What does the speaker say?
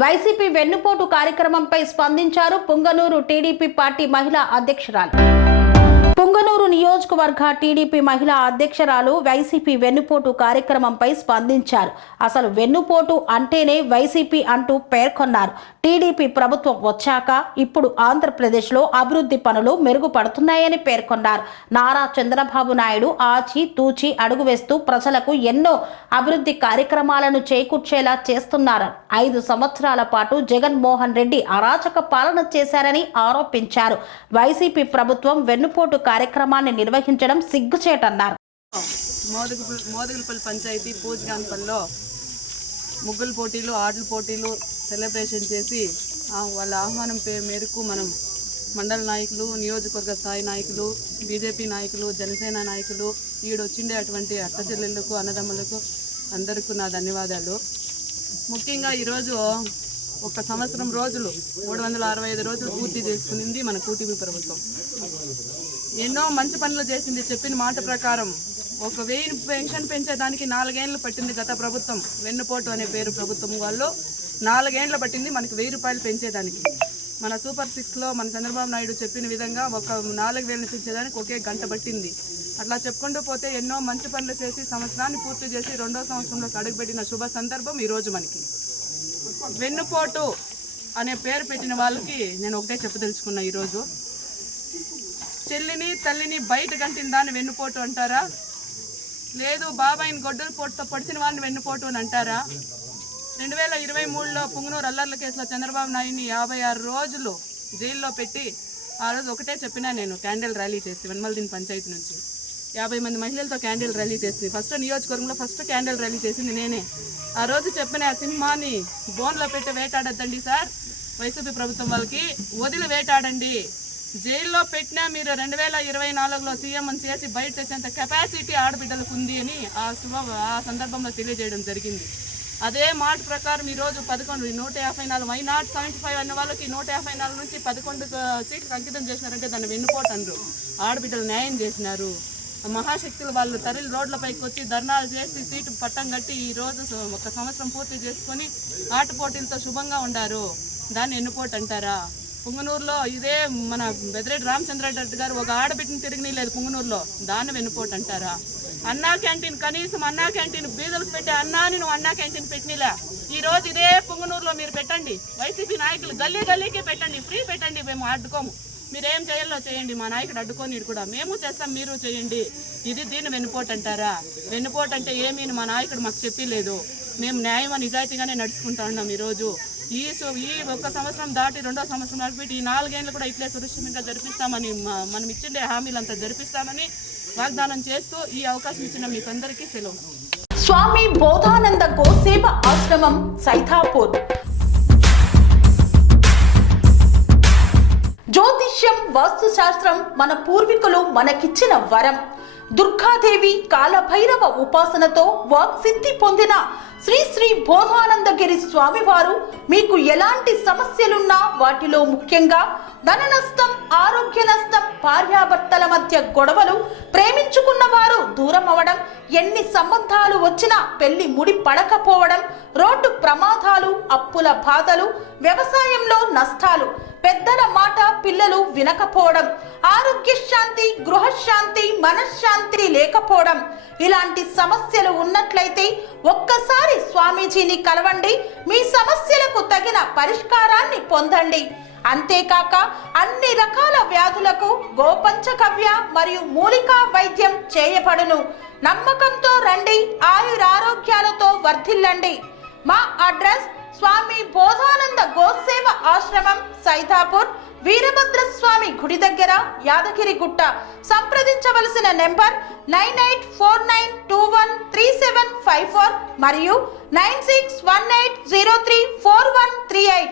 YCP వెన్నుపోటు కార్యక్రమంపై స్పందించారు పుంగనూరు టీడీపీ పార్టీ మహిళా అధ్యక్షురాలు. పుంగనూరు నియోజకవర్గ టీడీపీ మహిళా అధ్యక్షురాలు వైసీపీ వెన్నుపోటు కార్యక్రమంపై స్పందించారు. అసలు వెన్నుపోటు అంటేనే వైసీపీ అంటూ పేర్కొన్నారు. టీడీపీ ప్రభుత్వం వచ్చాక ఇప్పుడు ఆంధ్రప్రదేశ్లో అభివృద్ధి పనులు మెరుగుపడుతున్నాయని పేర్కొన్నారు. నారా చంద్రబాబు నాయుడు ఆచి తూచి అడుగు వేస్తూ ప్రజలకు ఎన్నో అభివృద్ధి కార్యక్రమాలను చేకూర్చేలా చేస్తున్నారు. 5 సంవత్సరాల పాటు జగన్మోహన్ రెడ్డి అరాచక పాలన చేశారని ఆరోపించారు. వైసీపీ ప్రభుత్వం వెన్నుపోటు కార్యక్రమాన్ని నిర్వహించడం సిగ్గుచేటన్నారు. మోదగిరిపల్లి పంచాయతీ పూజగాన్పల్లిలో ముగ్గుల పోటీలు, ఆటల పోటీలు సెలబ్రేషన్ చేసి వాళ్ళ ఆహ్వానం మేరకు మనం మండల నాయకులు, నియోజకవర్గ స్థాయి నాయకులు, బీజేపీ నాయకులు, జనసేన నాయకులు, ఈడొచ్చిండే అటువంటి అక్క చెల్లెళ్ళకు, అన్నదమ్ములకు అందరికీ నా ధన్యవాదాలు. ముఖ్యంగా ఈరోజు 1 సంవత్సరం రోజులు 365 రోజులు పూర్తి చేసుకునింది మన కూటమి ప్రభుత్వం. ఎన్నో మంచి పనులు చేసింది. చెప్పిన మాట ప్రకారం 1000 పెన్షన్ పెంచేదానికి 4 ఏళ్ళు పట్టింది గత ప్రభుత్వం. వెన్నుపోటు అనే పేరు ప్రభుత్వం వాళ్ళు 4 ఏళ్ళు పట్టింది మనకి 1000 రూపాయలు పెంచేదానికి. మన సూపర్ 6లో మన చంద్రబాబు నాయుడు చెప్పిన విధంగా 4,000 పెంచేదానికి 1 గంట పట్టింది. అట్లా చెప్పుకుంటూ పోతే ఎన్నో మంచి పనులు చేసి సంవత్సరాన్ని పూర్తి చేసి 2వ సంవత్సరంలోకి అడుగుపెట్టిన శుభ సందర్భం ఈరోజు మనకి. వెన్నుపోటు అనే పేరు పెట్టిన వాళ్ళకి నేను ఒకటే చెప్పదలుచుకున్నా. ఈరోజు చెల్లిని తల్లిని బయట గంటిన దాన్ని వెన్నుపోటు అంటారా? లేదు బాబాయిని గొడ్డల పోటుతో పొడిచిన వాడిని వెన్నుపోటు అని అంటారా? 2023లో పుంగనూరు అల్లర్ల కేసులో చంద్రబాబు నాయుడిని 56 రోజులు జైల్లో పెట్టి ఆ రోజు ఒకటే చెప్పినా నేను, క్యాండిల్ ర్యాలీ చేసి వెన్మలదిన్ పంచాయతీ నుంచి 50 మంది మహిళలతో క్యాండిల్ ర్యాలీ చేసింది. ఫస్ట్ నియోజకవర్గంలో ఫస్ట్ క్యాండిల్ ర్యాలీ చేసింది నేనే. ఆ రోజు చెప్పిన ఆ సింహాన్ని బోన్లో పెట్టి వేటాడద్దండి సార్, వైసీపీ ప్రభుత్వం వాళ్ళకి వదిలి వేటాడండి. జైల్లో పెట్టినా మీరు 2024లో సీఎం చేసి బయట తెచ్చేంత కెపాసిటీ ఆడబిడ్డలకు ఉంది అని ఆ సందర్భంలో తెలియజేయడం జరిగింది. అదే మాట ప్రకారం ఈరోజు 154 వై నాట్ 75 అన్న వాళ్ళకి 154 నుంచి 11 సీట్లకు అంకితం చేసినారంటే దాన్ని వెన్నుపోటు అనరు. ఆడబిడ్డలు న్యాయం చేసినారు. మహాశక్తులు వాళ్ళు తరలి రోడ్లపైకి వచ్చి ధర్నాలు చేసి సీటు పట్టం కట్టి ఈరోజు 1 సంవత్సరం పూర్తి చేసుకొని ఆట పోటీలతో శుభంగా ఉండారు. దాన్ని వెన్నుపోటు అంటారా? పుంగనూరులో ఇదే మన బెదిరెడ్డి రామచంద్రారెడ్డి గారు ఒక ఆడబిడ్డని తిరిగి లేదు పుంగనూరులో, దాన్ని వెన్నుపోటు అంటారా? అన్నా క్యాంటీన్, కనీసం అన్నా క్యాంటీన్ బీదలకు పెట్టే అన్నాని నువ్వు అన్నా క్యాంటీన్ పెట్టినలే. ఈరోజు ఇదే పుంగనూరులో మీరు పెట్టండి, వైసీపీ నాయకులు గల్లీ గల్లీకి పెట్టండి, ఫ్రీ పెట్టండి, మేము అడ్డుకోము. మీరేం చేయాలో చేయండి, మా నాయకుడు అడ్డుకొని కూడా మేము చేస్తాం, మీరు చేయండి. దీన్ని వెన్నుపోటు అంటారా? వెన్నుపోటు అంటే ఏమీ మా నాయకుడు మాకు చెప్పలేదు. మేము న్యాయం నిజాయితీగానే నడుచుకుంటా ఉన్నాం. ఈరోజు ఈ 1 సంవత్సరం దాటి 2వ సంవత్సరం నడిపెట్టి ఈ 4 ఏళ్ళు కూడా ఇట్లే సురక్షితంగా జరిపిస్తామని, మనం ఇచ్చిండే హామీలంతా జరిపిస్తామని వాగ్దానం చేస్తూ ఈ అవకాశం ఇచ్చిన మీకందరికీ సెలవు. స్వామి బోధానంద గోసేవ ఆశ్రమం సైథాపూర్. జ్యోతిష్యం, వాస్తుశాస్త్రం మన పూర్వీకులు మనకిచ్చిన వరం. దుర్గాదేవి, కాలభైరవ ఉపాసనతో వాక్సిద్ధి పొందిన శ్రీ శ్రీ బోధానందగిరి స్వామివారు మీకు ఎలాంటి సమస్యలున్నా, వాటిలో ముఖ్యంగా ధన నష్టం, ఆరోగ్య నష్టం, భార్యాభర్తల మధ్య గొడవలు, ప్రేమించుకున్న వారు దూరం అవడం, ఎన్ని సంబంధాలు వచ్చినా పెళ్లి ముడి పడకపోవడం, రోడ్డు ప్రమాదాలు, అప్పుల బాధలు, వ్యవసాయంలో నష్టాలు, పెద్దల మాట పిల్లలు వినకపోవడం, ఆరోగ్య శాంతి, గృహశాంతి, మనశ్శాంతి లేకపోవడం, ఇలాంటి సమస్యలు ఉన్నట్లయితే ఒక్కసారి స్వామీజీని కలవండి. మీ సమస్యలకు తగిన పరిష్కారాన్ని పొందండి. అంతేకాక అన్ని రకాల వ్యాధులకు గోపంచకవ్య మరియు మూలికా వైద్యం చేయబడును. నమ్మకంతో రండి, ఆయురారోగ్యాలతో వర్ధిల్లండి. మా అడ్రస్ స్వామి బోధానంద గోసేవ ఆశ్రమం, సైథాపూర్, వీరభద్రస్వామి గుడి దగ్గర, యాదగిరిగుట్ట. సంప్రదించవలసిన నెంబర్ 9849213754 మరియు 9618034138.